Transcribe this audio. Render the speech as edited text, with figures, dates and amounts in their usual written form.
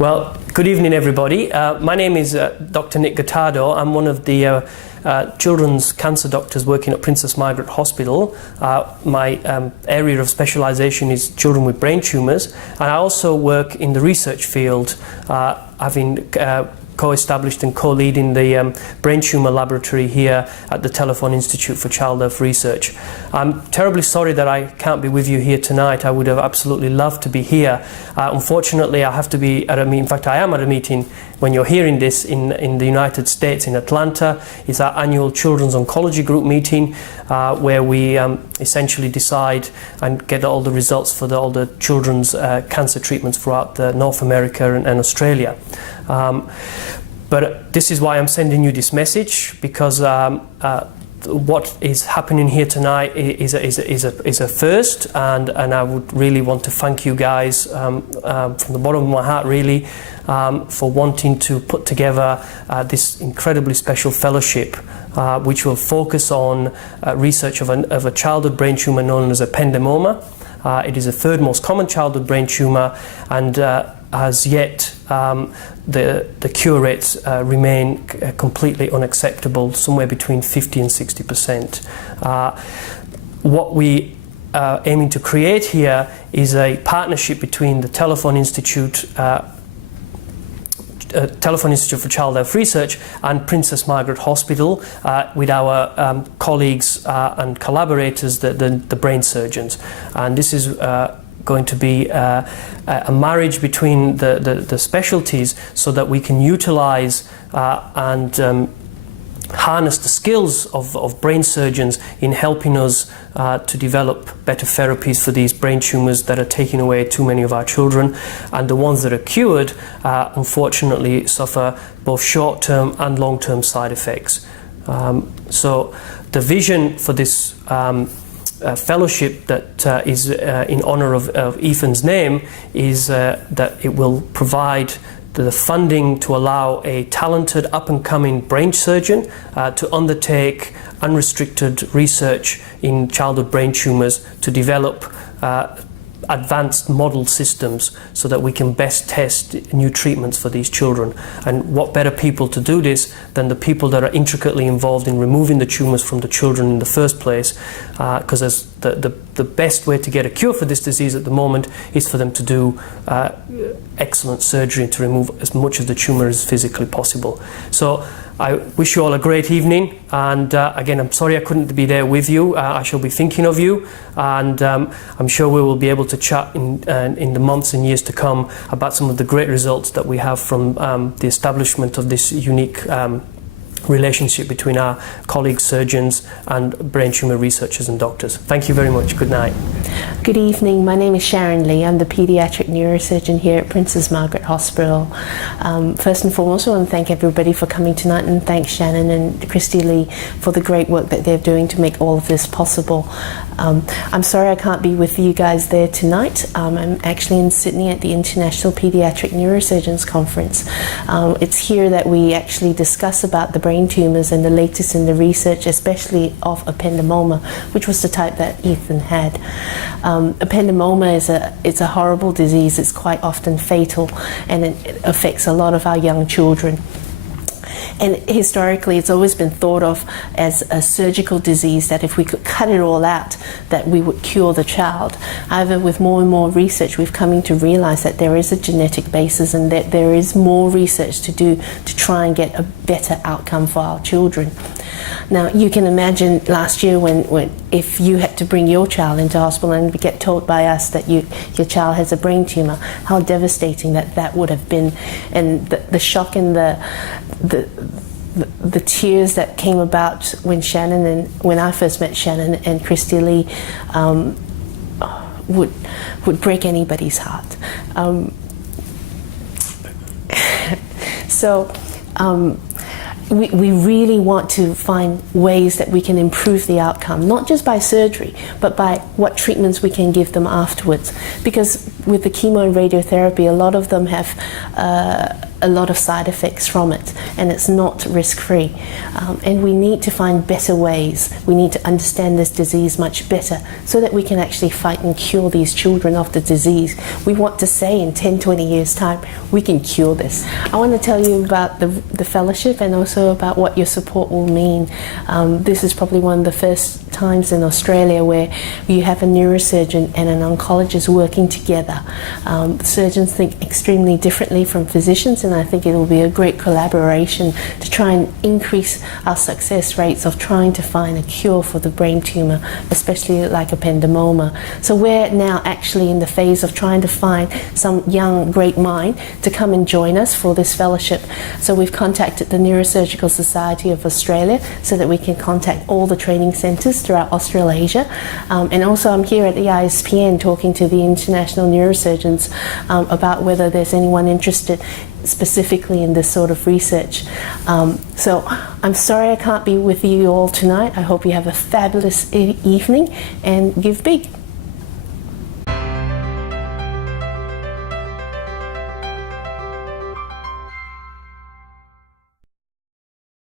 Well, good evening everybody. My name is Dr. Nick Gattado. I'm one of the children's cancer doctors working at Princess Margaret Hospital. My area of specialisation is children with brain tumours, and I also work in the research field, having co-established and co-leading the brain tumour laboratory here at the Telethon Institute for Child Health Research. I'm terribly sorry that I can't be with you here tonight. I would have absolutely loved to be here. Unfortunately, I have to be at a meeting. In fact, I am at a meeting when you're hearing this in the United States, in Atlanta. It's our annual Children's Oncology Group meeting where we essentially decide and get all the results for all the children's cancer treatments throughout North America and Australia. But this is why I'm sending you this message, because what is happening here tonight is a first, and I would really want to thank you guys from the bottom of my heart, really, for wanting to put together this incredibly special fellowship, which will focus on research of a childhood brain tumour known as ependymoma. It is the third most common childhood brain tumour, and as yet the cure rates remain completely unacceptable, somewhere between 50 and 60%. What we are aiming to create here is a partnership between the Telethon Institute for Child Health Research and Princess Margaret Hospital, with our colleagues and collaborators, the brain surgeons. And this is going to be a marriage between the specialties, so that we can utilize and harness the skills of brain surgeons in helping us to develop better therapies for these brain tumours that are taking away too many of our children, and the ones that are cured unfortunately suffer both short-term and long-term side effects. So the vision for this fellowship that is in honour of Ethan's name is that it will provide the funding to allow a talented up-and-coming brain surgeon to undertake unrestricted research in childhood brain tumours to develop advanced model systems, so that we can best test new treatments for these children. And what better people to do this than the people that are intricately involved in removing the tumours from the children in the first place, because as the best way to get a cure for this disease at the moment is for them to do excellent surgery to remove as much of the tumour as physically possible. So I wish you all a great evening, and again, I'm sorry I couldn't be there with you. I shall be thinking of you, and I'm sure we will be able to chat in the months and years to come about some of the great results that we have from the establishment of this unique relationship between our colleagues, surgeons, and brain tumour researchers and doctors. Thank you very much. Good night. Good evening. My name is Sharon Lee. I'm the paediatric neurosurgeon here at Princess Margaret Hospital. First and foremost, I want to thank everybody for coming tonight, and thank Shannon and Christie-Lee for the great work that they're doing to make all of this possible. I'm sorry I can't be with you guys there tonight. I'm actually in Sydney at the International Paediatric Neurosurgeons Conference. It's here that we actually discuss about the brain tumours and the latest in the research, especially of ependymoma, which was the type that Ethan had. Ependymoma it's a horrible disease. It's quite often fatal, and it affects a lot of our young children. And historically, it's always been thought of as a surgical disease, that if we could cut it all out, that we would cure the child. However, with more and more research, we've coming to realize that there is a genetic basis, and that there is more research to do to try and get a better outcome for our children. Now, you can imagine last year when if you had to bring your child into hospital and get told by us that your child has a brain tumor, how devastating that would have been, and the shock and the tears that came about when I first met Shannon and Christie-Lee would break anybody's heart. We really want to find ways that we can improve the outcome, not just by surgery, but by what treatments we can give them afterwards. Because with the chemo and radiotherapy, a lot of them have a lot of side effects from it, and it's not risk-free. And we need to find better ways. We need to understand this disease much better so that we can actually fight and cure these children of the disease. We want to say in 10, 20 years' time, we can cure this. I want to tell you about the fellowship and also about what your support will mean. This is probably one of the first times in Australia where you have a neurosurgeon and an oncologist working together. Surgeons think extremely differently from physicians, and I think it will be a great collaboration to try and increase our success rates of trying to find a cure for the brain tumour, especially like ependymoma. So we're now actually in the phase of trying to find some young great mind to come and join us for this fellowship. So we've contacted the Neurosurgical Society of Australia so that we can contact all the training centres throughout Australasia. And also I'm here at the ISPN talking to the international neurosurgeons about whether there's anyone interested specifically in this sort of research. So I'm sorry I can't be with you all tonight. I hope you have a fabulous evening and give big.